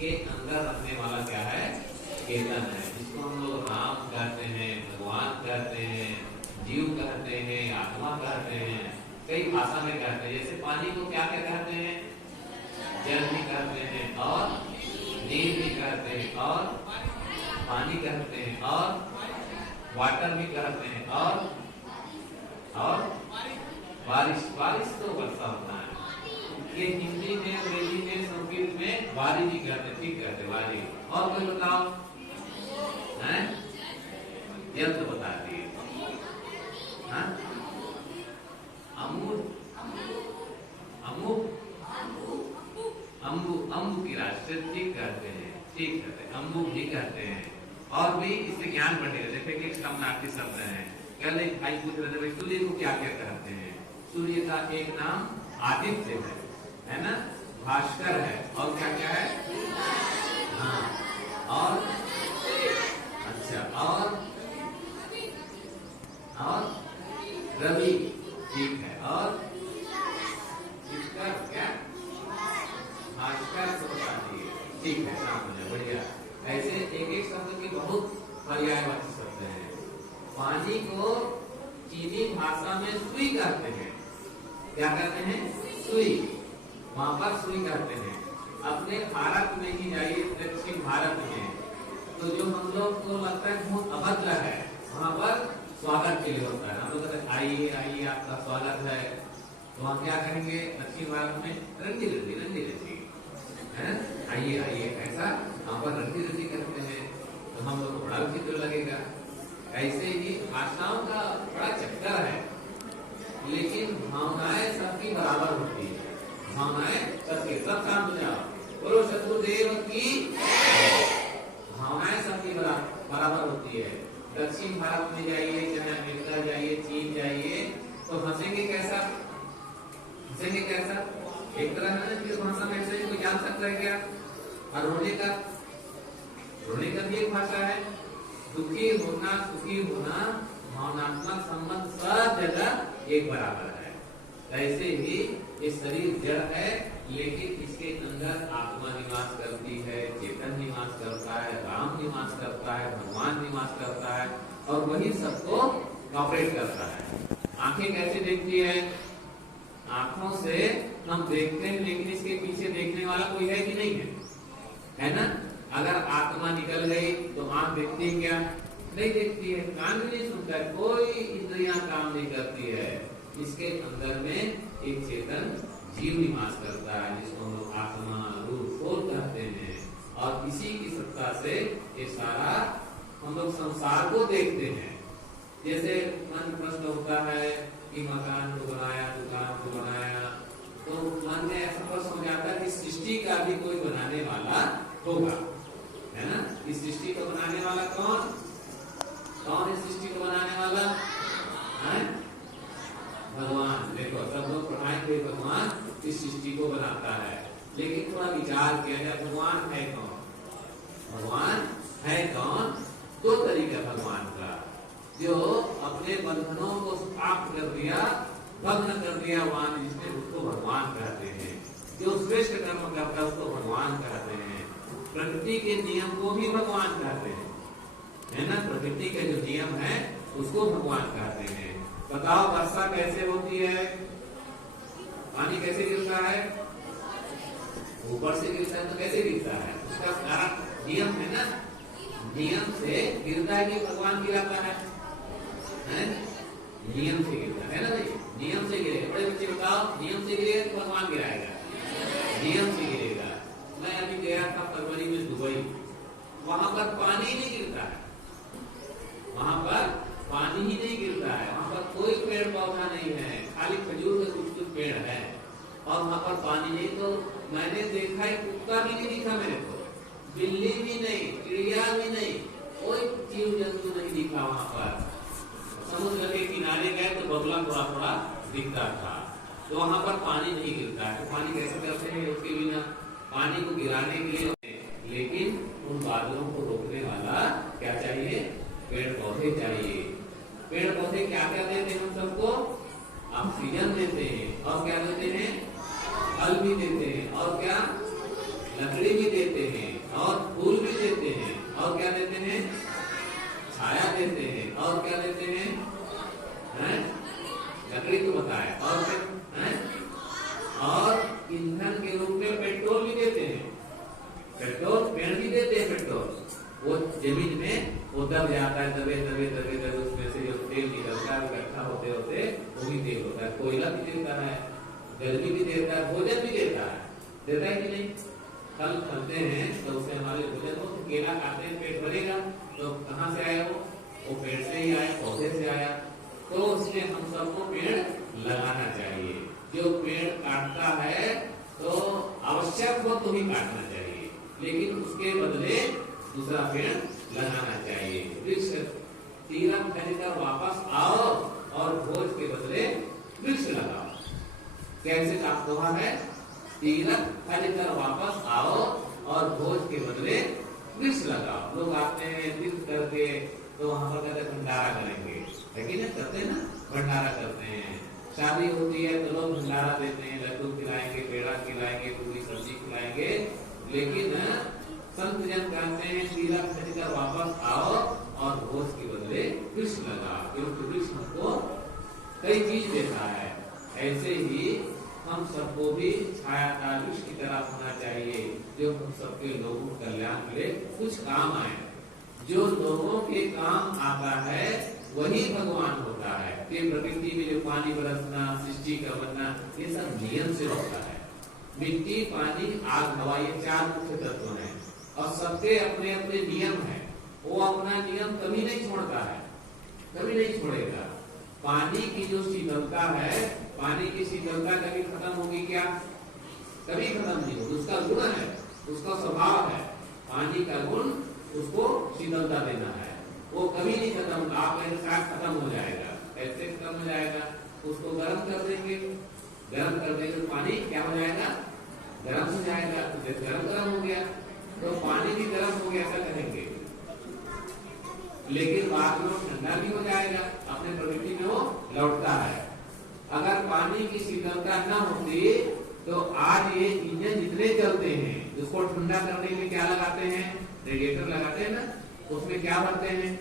के अंदर रहने वाला क्या है? चेतन है, जिसको हम लोग राम कहते हैं, भगवान कहते हैं, जीव कहते हैं, आत्मा कहते हैं, कई भाषा में कहते हैं। जैसे पानी को क्या क्या कहते हैं? जल भी कहते हैं और नीर भी कहते हैं और पानी कहते हैं और वाटर भी कहते हैं और बारिश। बारिश तो वर्षा होता है, ये हिंदी में, अंग्रेजी में, संस्कृत में बारिश भी कहते, ठीक कहते बारिश। और कोई बताओ हैं? जल तो बता दिए। अमूल, अम्बु, अम्बु की राष्ट्र ठीक कहते हैं, ठीक कहते हैं, अम्बु भी कहते हैं। और भी इससे ज्ञान बढ़ेगा। देखिए कि समानार्थी शब्द हैं। कल एक भाई पूछ रहे थे सूर्य को क्या क्या कहते हैं? सूर्य का एक नाम आदित्य है ना, भास्कर है, और क्या क्या है? हाँ, और अच्छा, और रवि, ठीक है, और इसका क्या? भास्कर, ठीक है, बढ़िया। ऐसे एक एक शब्द के बहुत पर्यायवाची शब्द हैं। पानी को चीनी भाषा में सुई कहते हैं। क्या कहते हैं? सुई, वहां पर सुई कहते हैं। अपने भारत में ही जाइए, दक्षिण भारत में, तो जो हम लोग को लगता है बहुत अभद्र है, वहां पर स्वागत के लिए होता है। हम लोग कहते हैं आइए आइए, आपका स्वागत है। तो वहाँ क्या कहेंगे? दक्षिण भारत में रंडी रंडी रंडी रंडी, आइए आइए, ऐसा वहाँ पर रंडी रंडी करते हैं। तो हम लोग को बड़ा विचित्र लगेगा। ऐसे ही भाषाओं का बड़ा चक्कर है, लेकिन भावनाएं सबकी बराबर होती है। भावनाएं सबके, सब काम हो जाओ, बोलो शत्रुदेव की। भावनाएं सबकी बराबर होती है। दक्षिण भारत में जाइए, चाहे अमेरिका जाइए, चीन जाइए, तो हंसेंगे कैसा? हंसेंगे कैसा? एक तरह है ना, किस भाषा में ऐसे कोई जान सकता है क्या? और रोने का भी एक भाषा है। दुखी होना, सुखी होना, भावनात्मक संबंध सब जगह एक बराबर है। ऐसे ही ये शरीर जड़ है, लेकिन इसके अंदर आत्मा निवास करती है, चेतन निवास करता है, राम निवास करता है, भगवान निवास करता है, और वही सबको ऑपरेट करता है। आंखें कैसे देखती है? आंखों से हम देखते हैं, लेकिन इसके पीछे देखने वाला कोई है कि नहीं है ना? अगर आत्मा निकल गई तो आंख देखती है क्या? नहीं देखती है। कान भी नहीं सुनता है, कोई इंद्रियां काम नहीं करती है। इसके अंदर में एक चेतन जीव निवास करता है, जिसको हम लोग आत्मा, रूह, सोल कहते हैं। और इसी की सत्ता से ये सारा हम लोग संसार को देखते हैं। जैसे मन प्रश्न होता है कि मकान को बनाया, दुकान को बनाया, तो मन में ऐसा प्रश्न हो जाता है कि सृष्टि का भी कोई बनाने वाला होगा, है ना? इस सृष्टि को बनाने वाला कौन है? सृष्टि को बनाने वाला है भगवान। देखो, सब लोग पढ़ाएंगे भगवान इस सृष्टि को बनाता है, लेकिन थोड़ा विचार किया जाए, भगवान है कौन? भगवान है कौन? दो तरीका भगवान का, जो अपने बंधनों को समाप्त कर दिया, भग्न कर दिया, वान जिसने, उसको भगवान कहते हैं। जो श्रेष्ठ कर्म करता है उसको भगवान कहते हैं। प्रकृति के नियम को भी भगवान कहते हैं, है ना? प्रकृति के जो नियम है उसको भगवान कहते हैं। बताओ, वर्षा कैसे होती है? पानी कैसे गिरता है? ऊपर से गिरता है। तो कैसे गिरता है? उसका कारण नियम है ना, नियम से गिरता है कि भगवान गिराता है? नियम से गिरता है ना भाई, नियम से गिरेगा। बड़े बच्चे बताओ, नियम से गिरेगा तो भगवान गिराएगा? नियम से गिरेगा। मैं अभी गया था फरवरी में दुबई, वहां पर पानी नहीं गिरता है, वहां पर पानी ही नहीं गिरता है। वहां पर कोई पेड़ पौधा नहीं है, खाली खजूर के कुछ कुछ पेड़ है, और वहां पर पानी नहीं। तो मैंने देखा है, कुत्ता भी नहीं दिखा मेरे को, बिल्ली भी नहीं, चिड़िया भी नहीं, कोई जीव जंतु नहीं दिखा वहां पर। समुद्र के किनारे गए तो बगुला थोड़ा थोड़ा दिखता था। तो वहां पर पानी नहीं गिरता है। तो पानी कैसे करते हैं? उसके बिना पानी को गिराने के लिए, लेकिन उन बादलों को रोकने वाला क्या चाहिए? पेड़ पौधे चाहिए। पेड़ पौधे क्या क्या देते हैं? हम सबको ऑक्सीजन देते हैं, और क्या देते हैं? फल भी देते हैं, और क्या? लकड़ी भी देते हैं और फूल भी देते हैं, और क्या देते हैं? छाया देते हैं, और क्या देते हैं? लकड़ी तो बताए, और फिर और ईंधन के रूप में पेट्रोल भी देते हैं। पेट्रोल पेड़ भी देते हैं, पेट्रोल वो जमीन में वो दब जाता है, दबे दबे दबे दबे उसमें से जो तेल निकलता है इकट्ठा होते होते वो भी तेल होता है। कोयला भी देता है, गर्मी भी देता है, भोजन भी देता है कि नहीं? फल खाते हैं तो उससे हमारे भोजन हो, तो केला खाते हैं पेट भरेगा, तो कहाँ से आया वो पेड़ से ही आया, पौधे से आया। तो उसमें हम सबको पेड़ लगाना चाहिए। जो पेड़ काटता है तो आवश्यक हो तो ही काटना चाहिए, लेकिन उसके बदले दूसरा पेड़ लगाना चाहिए। वृक्ष तीरथ खरीदकर वापस आओ और भोज के बदले वृक्ष लगाओ। कैसे कहा है? तीरथ खरीदकर वापस आओ और भोज के बदले वृक्ष लगाओ। लोग आते हैं तीर्थ करके, तो वहां पर कहते भंडारा करेंगे, लेकिन करते हैं ना, भंडारा करते हैं। शादी होती है तो लोग भंडारा देते हैं, लड्डू खिलाएंगे, पेड़ा खिलाएंगे, पूरी सब्जी खिलाएंगे। लेकिन संत जन कहते हैं तीरथ खरीदकर वापस आओ और भोज के बदले वृक्ष लगाओ, क्योंकि वृक्ष हमको कई चीज देता है। ऐसे ही हम सबको भी छायादार वृक्ष की तरह होना चाहिए, जो हम सबके लोगों के कल्याण के लिए कुछ काम आए। जो लोगों के काम आता है वही भगवान होता है। कि प्रकृति में जो पानी बरसना, सृष्टि का बनना, ये सब नियम से होता है। मिट्टी, पानी, आग, हवा, ये चार मुख्य तत्व हैं और सबके अपने अपने नियम हैं। वो अपना नियम कभी नहीं छोड़ता है, कभी नहीं छोड़ेगा। पानी की जो शीतलता है, पानी की शीतलता कभी खत्म होगी क्या? कभी खत्म नहीं होगी। उसका गुण है, उसका स्वभाव है, पानी का गुण उसको शीतलता देना है। वो कभी नहीं खत्म, आप साथ खत्म हो जाएगा। कैसे खत्म हो जाएगा? उसको गर्म कर देंगे, गर्म कर देंगे तो पानी क्या हो जाएगा? गर्म हो जाएगा। तो गर्म हो गया तो पानी भी गर्म हो गया ऐसा कहेंगे, लेकिन बाद में वो ठंडा भी हो जाएगा, अपने प्रकृति में वो लौटता है। अगर पानी की शीतलता न होती तो आज ये इंजन जितने चलते हैं, उसको ठंडा करने में क्या लगाते हैं? रेडिएटर लगाते हैं ना, उसमें क्या भरते हैं?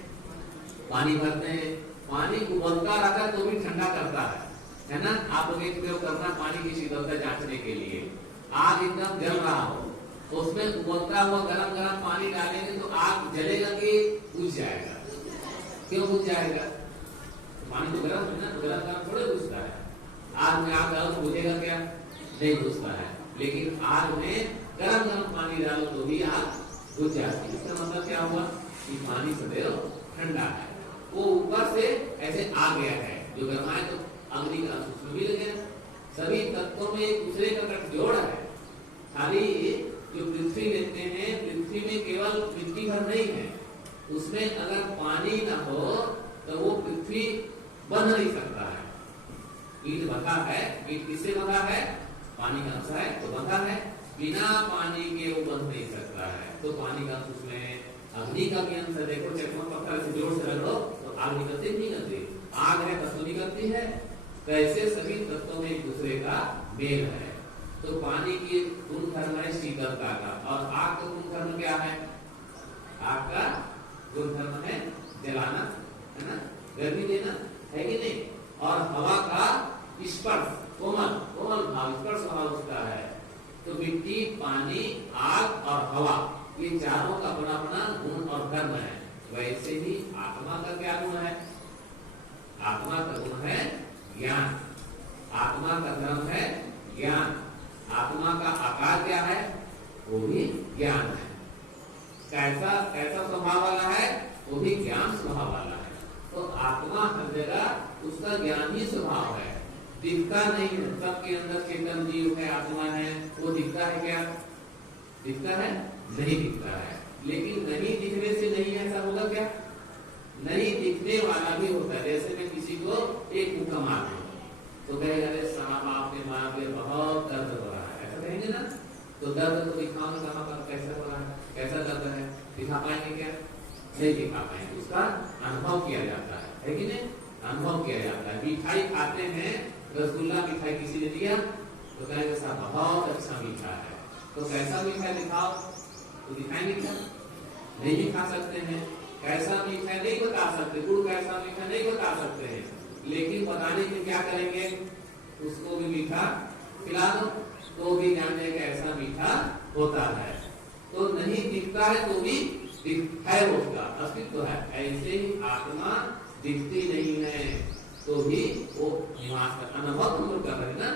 पानी भरते हैं। पानी उबलता रहता है तो भी ठंडा करता है ना? आप लोग एक प्रयोग करना पानी की शीतलता जांचने के लिए। आग एकदम जल रहा हो, तो उसमें उबलता हुआ गरम गरम पानी डालेंगे तो आग जलेगा कि बुझ जाएगा? क्यों बुझ जाएगा? पानी तो गरम है ना, तो गरम गरम थोड़े बुझता है। आग में आग डालो बुझेगा क्या? नहीं बुझता है। लेकिन आग में गरम गरम पानी डालो तो भी आग बुझ जाती है। इसका मतलब क्या हुआ कि पानी सदैव ठंडा है। वो ऊपर से ऐसे आ गया है, जो गरमाए तो अग्नि का अंश भी लगे। सभी तत्वों में एक दूसरे का गठजोड़ है। खाली जो पृथ्वी लेते हैं, पृथ्वी में केवल मिट्टी भर नहीं है, उसमें अगर पानी ना हो तो वो पृथ्वी बन नहीं सकता है। ईट बंधा है, ईट किससे बंधा है? पानी का अंश है तो बंधा है। बिना पानी के वो बन नहीं सकता है। तो पानी का अंश उसमें, अग्नि का भी अंश है। देखो चकमा पत्थर से जोर से रख लो तो आग निकलती नहीं निकलती? आग है तो निकलती है। तो ऐसे सभी तत्वों में एक दूसरे का मेल है। तो पानी की गुण धर्म है शीतलता का, और आग का गुण धर्म क्या है? आग का गुण धर्म है जलाना, है ना, गर्मी देना, है कि नहीं? और हवा का स्पर्श, कोमल कोमल भाव, स्पर्श भाव उसका है। तो मिट्टी, पानी, आग और हवा, ये चारों का अपना अपना गुण और धर्म है। वैसे ही आत्मा का क्या गुण है? आत्मा का गुण है ज्ञान। आत्मा का धर्म है ज्ञान। आत्मा का आकार क्या है? वो भी ज्ञान है। कैसा कैसा स्वभाव वाला है? वो भी ज्ञान स्वभाव वाला है। तो आत्मा हर जगह उसका ज्ञान ही स्वभाव है। दिखता नहीं है, सबके अंदर चेतन जीव है, आत्मा है, वो दिखता है क्या? दिखता है? नहीं दिखता है। लेकिन नहीं दिखने से नहीं ऐसा होगा क्या? नहीं दिखने वाला भी होता है। जैसे मैं किसी को एक मुक्का मार दूं तो कहेगा अरे साहब आपने मारा, बहुत दर्द हो रहा है, ऐसा कहेंगे ना? तो दर्द को दिखाओगे कहाँ पर, कैसा हो रहा है, कैसा दर्द है, दिखा पाएंगे क्या? नहीं दिखा पाएंगे। उसका अनुभव किया जाता है कि नहीं? अनुभव किया जाता है। मिठाई खाते हैं, रसगुल्ला मिठाई किसी ने दिया तो कहेंगे साहब बहुत अच्छा मीठा है, तो कैसा मीठा दिखाओ, तो दिखाएंगे क्या? नहीं दिखा सकते हैं। कैसा मीठा नहीं बता सकते, गुड़ कैसा मीठा नहीं बता सकते हैं, लेकिन बताने के क्या करेंगे, उसको भी मीठा खिला दो तो भी जान जाएगा ऐसा मीठा होता है। तो नहीं दिखता है तो भी है, उसका अस्तित्व है। ऐसे ही आत्मा दिखती नहीं है तो भी वो निवास का अनुभव हम लोग कर रहे हैं ना,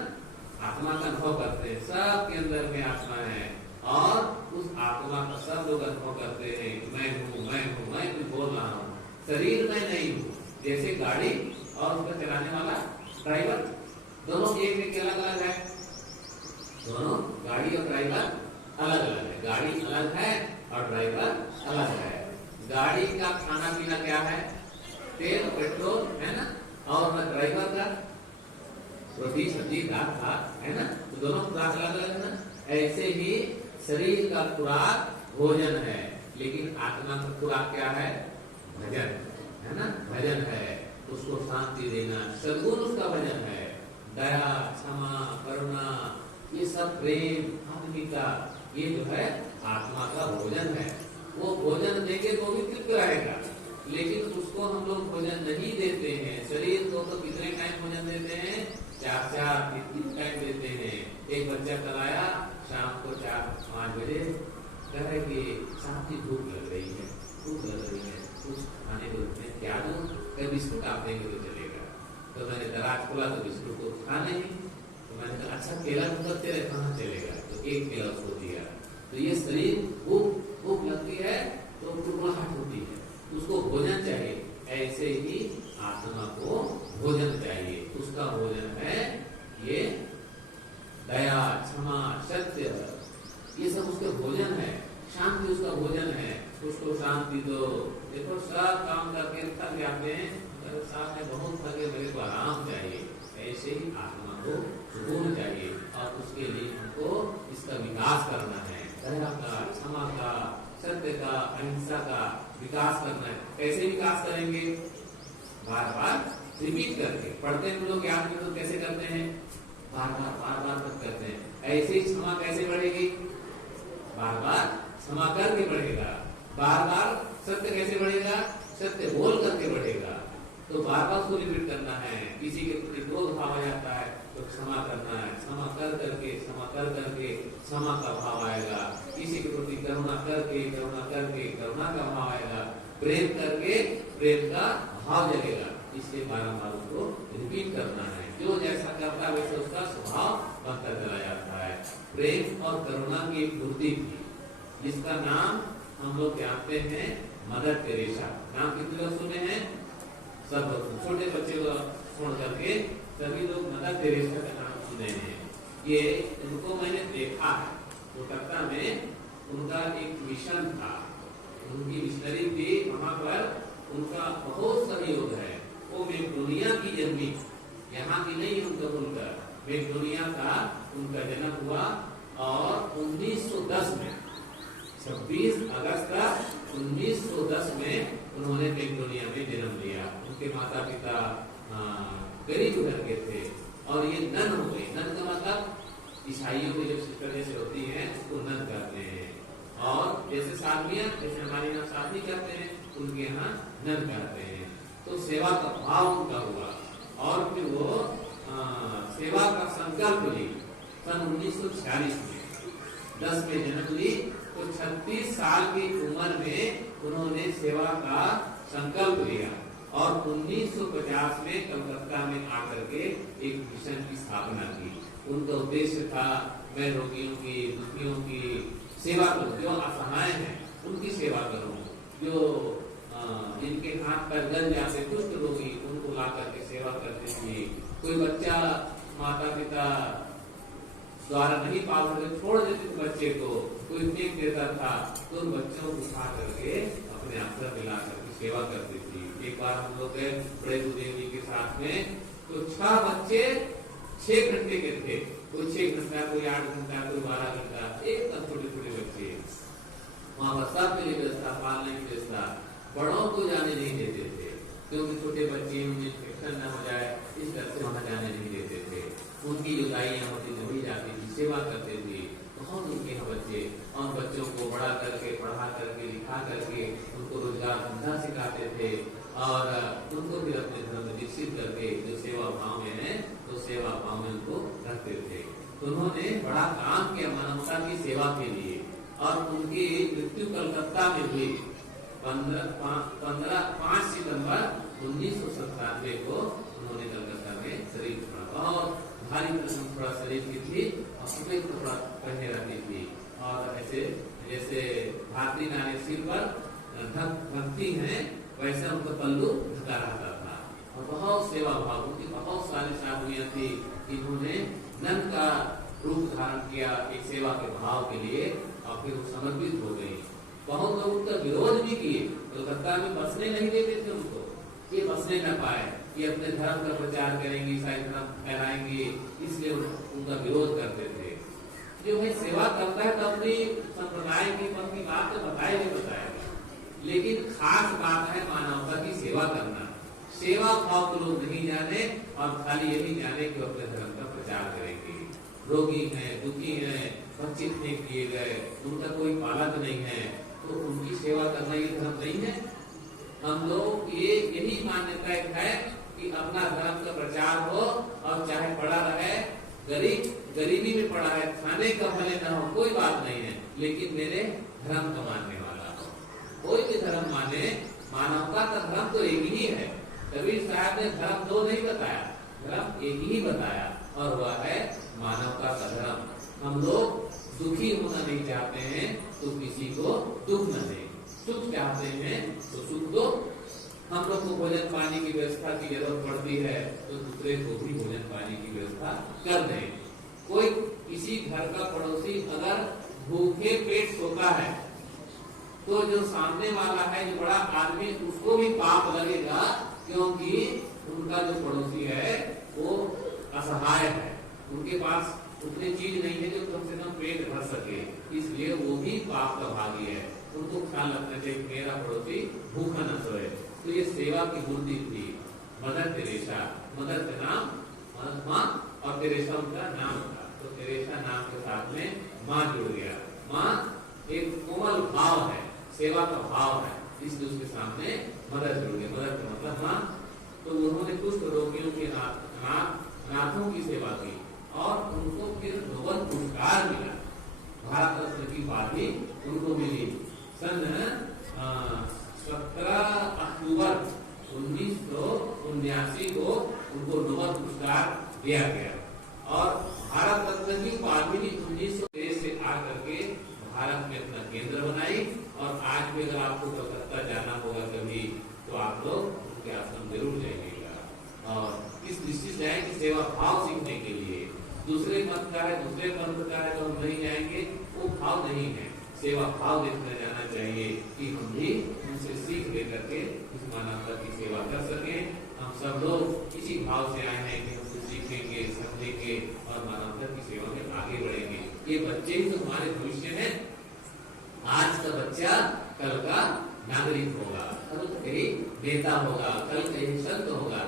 आत्मा का अनुभव करते हैं, सबके अंदर में आत्मा है और उस आत्मा का सब लोग अनुभव करते हैं। मैं हूँ, मैं हूँ, मैं कुछ बोल रहा हूँ, शरीर में नहीं हूँ। जैसे गाड़ी और उसका चलाने वाला ड्राइवर दोनों एक अलग अलग है, दोनों गाड़ी और ड्राइवर अलग अलग है। गाड़ी अलग है और ड्राइवर अलग है। गाड़ी का खाना पीना क्या है, तेल पेट्रोल है ना, और ड्राइवर का रोटी सब्जी दाल भात है ना, तो दोनों खुराक अलग अलग है ना। ऐसे ही शरीर का खुराक भोजन है, लेकिन आत्मा का खुराक क्या है, भजन है ना, भजन है। उसको शांति देना, सद्गुण उसका भजन है। दया, क्षमा, करुणा, ये सब प्रेम, आत्मिकता, ये जो है आत्मा का भोजन है। वो भोजन देंगे तो भी तृप्त रहेगा, लेकिन उसको हम लोग भोजन नहीं देते हैं। शरीर को तो कितने टाइम भोजन देते हैं, 4-4 टाइम देते हैं। एक बच्चा कल आया शाम को 4-5 बजे, कह रहे कि साहब की भूख लग रही है, भूख लग रही है, कुछ खाने को क्या दूं, क्या बिस्कुट आप देंगे तो चलेगा। तो मैंने दराज खोला तो बिस्कुट को खा नहीं, तो मैंने कहा अच्छा केला तो तेरे कहाँ चलेगा, तो एक केला उसको दिया। तो ये शरीर भूख लगती है तो कुड़कुड़ाहट होती है, उसको भोजन चाहिए। ऐसे ही आत्मा को भोजन चाहिए, उसका भोजन है ये दया, क्षमा, सत्य, ये सब उसके भोजन है। शांति उसका भोजन है, उसको शांति दो। देखो सब काम करके थक जाते हैं, साथ में बहुत थके, मेरे को आराम चाहिए। ऐसे ही आत्मा को सुकून चाहिए और उसके लिए हमको इसका विकास करना है। दया का, क्षमा का, सत्य का, अहिंसा का विकास करना है। कैसे विकास करेंगे, बार बार रिपीट करके। पढ़ते हैं लोग याद में तो कैसे करते हैं, बार बार करते हैं। ऐसे ही क्षमा कैसे बढ़ेगी, बार बार क्षमा करके बढ़ेगा। बार बार सत्य कैसे बढ़ेगा, सत्य बोल करके बढ़ेगा। तो बार बार उसको रिपीट करना है। किसी के प्रति क्रोध भाव आ जाता है तो क्षमा करना है, क्षमा कर करके क्षमा का भाव आएगा। किसी के प्रति करुणा करके करुणा का भाव आएगा। प्रेम करके प्रेम का भाव जगेगा। इसलिए बारंबार उसको रिपीट करना है। जो जैसा करता है वैसे उसका स्वभाव बनता चला जाता है। प्रेम और करुणा की एक मूर्ति थी जिसका नाम हम लोग जानते हैं मदर टेरेसा। नाम कितने लोग सुने हैं, सब छोटे बच्चे को छोड़ करके सभी लोग मदर टेरेसा का नाम सुने हैं। ये उनको मैंने देखा है, कोलकाता में उनका एक मिशन था, उनकी मिशनरी थी, वहां पर उनका बहुत सहयोग है। वो मैकेडोनिया की जन्मी, यहाँ की नहीं, उनका मैकेडोनिया का उनका जन्म हुआ और 1910 में 26 अगस्त 1910 में उन्होंने मैकेडोनिया में जन्म लिया। उनके माता पिता गरीब घर के थे और ये नन हो गई। नन का मतलब ईसाइयों की जो सिस्टर जैसे होती हैं उसको नन कहते हैं, और जैसे साधवियां, जैसे हमारे यहाँ साधवी कहते हैं, उनके यहाँ नन कहते हैं। तो सेवा का भाव उनका हुआ और फिर वो सेवा का संकल्प ली सन 1946 में। 10 में जन्म ली तो 36 साल की उम्र में उन्होंने सेवा का संकल्प लिया और 1950 में कलकत्ता में आकर के एक मिशन की स्थापना की। उनका उद्देश्य था मैं रोगियों की, दुखियों की सेवा करूं, जो असहाय हैं उनकी सेवा करूं, जो जिनके हाथ पैर गल जाते कुष्ठ रोगी उनको ला करके सेवा करते थे। कोई बच्चा माता पिता द्वारा नहीं पाल सकते, छोड़ देते थे बच्चे को, कोई फेंक देता था तो उन बच्चों को उठा करके अपने आश्रम में ला करके सेवा करती थी। एक बार हम लोग गए बड़े गुरुदेव जी के साथ में, तो 6 बच्चे 6 घंटे के थे, कोई 6 घंटा, कोई 8 घंटा, कोई 12 घंटा, एकदम छोटे छोटे बच्चे। वहां पर सबके लिए व्यवस्था, पालने की व्यवस्था, बड़ों को जाने नहीं देते थे क्योंकि छोटे बच्चे उन्हें इन्फेक्शन न हो जाए, इस तरह से वहां जाने नहीं देते थे। उनकी जो गायियां होती थी वही जाती थी, सेवा करते थे। बहुत उनके यहाँ बच्चे, और बच्चों को बड़ा करके, पढ़ा करके, लिखा करके उनको रोजगार धंधा सिखाते थे और उनको भी अपने धर्म में दीक्षित करके जो सेवा भाव में है तो सेवा भाव में उनको रखते थे। तो उन्होंने बड़ा काम किया मानवता की सेवा के लिए, और उनकी मृत्यु कलकत्ता में हुई 5 सितंबर 1997 को उन्होंने कलकत्ता में शरीर छोड़ा। बहुत भारी थोड़ा शरीर की थी और सफेद कपड़ा पहने रहती थी, और ऐसे जैसे भारतीय नारी सिर पर ढकती हैं वैसे उनका पल्लू ढका रहता था। और बहुत सेवा भाव की बहुत सारी साधुएं थी, इन्होंने नन का रूप धारण किया एक सेवा के भाव के लिए, और फिर वो समर्पित हो गई। बहुत लोग उनका विरोध भी किए, कलकत्ता में बसने नहीं देते थे उनको, ये बसने न पाए, ये अपने धर्म का प्रचार करेंगे, ईसाई धर्म फैलाएंगे, इसलिए उनका विरोध करते थे। जो भाई सेवा करता है तो अपनी संप्रदाय की अपनी बात तो बताएगा, लेकिन खास बात है मानवता की सेवा करना। सेवा भाव को लोग नहीं जाने और खाली यही जाने कि अपने धर्म का प्रचार करेंगे। रोगी हैं, दुखी हैं, बच्चे नहीं किए गए, उनका कोई पालक नहीं है, तो उनकी सेवा करना ये धर्म नहीं है। हम लोग ये यही मान्यता है कि अपना धर्म का प्रचार हो, और चाहे पड़ा रहे गरीबी में पड़ा है, खाने का भले न हो कोई बात नहीं है, लेकिन मेरे धर्म का मानने वाला हो। कोई भी धर्म माने, मानवता का धर्म तो एक ही है। कबीर साहब ने धर्म दो नहीं बताया, धर्म एक ही बताया, और वह है मानवता का धर्म। हम लोग दुखी होना नहीं चाहते हैं तो किसी को दुख न दें, सुख चाहते हैं तो सुख दो। हम लोग को भोजन पानी की व्यवस्था की जरूरत पड़ती है तो दूसरे को भी भोजन पानी की व्यवस्था कर दें। कोई किसी घर का पड़ोसी अगर भूखे पेट सोता है तो जो सामने वाला है, जो बड़ा आदमी, उसको भी पाप लगेगा, क्योंकि उनका जो पड़ोसी है वो असहाय है, उनके पास उतनी चीज नहीं है जो कम से कम पेट भर सके, इसलिए वो भी पाप का भागी है। उनको ख्याल रखना चाहिए मेरा पड़ोसी भूखा न सोए। तो ये सेवा की मूर्ति थी मदर तेरेसा। मदर का नाम माँ और तेरेसा उनका नाम था, तो तेरेसा नाम के साथ में माँ जुड़ गया। माँ एक कोमल भाव है, सेवा का भाव है, इसलिए उसके सामने मदर जुड़ गया। मदर का मतलब माँ। तो उन्होंने कुष्ठ रोगियों के नाथों की सेवा की और उनको फिर नोबेल पुरस्कार मिला। भारत रत्न की उपाधि उनको मिली। सन 17 अक्टूबर 1979 को उनको नोबेल पुरस्कार दिया गया, और भारत रत्न की उपाधि भी 1923 से आकर के भारत में अपना केंद्र बनाई। और आज भी अगर आपको कलकत्ता जाना होगा कभी तो आप लोग उनके आश्रम जरूर जाइएगा, और इस दृष्टि से आए कि सेवा भाव सीखने के लिए। दूसरे मत का है, दूसरे पंथ का है तो हम नहीं जाएंगे, वो भाव नहीं है। सेवा भाव देखने जाना चाहिए कि हम भी उनसे सीख लेकर के इस मानवता की सेवा कर सके। हम सब लोग इसी भाव से आए हैं कि हम कुछ सीखेंगे, समझेंगे और मानवता की सेवा में आगे बढ़ेंगे। ये बच्चे ही तो हमारे भविष्य हैं। आज का बच्चा कल का नागरिक होगा, कल कहीं नेता होगा, कल कहीं संत होगा।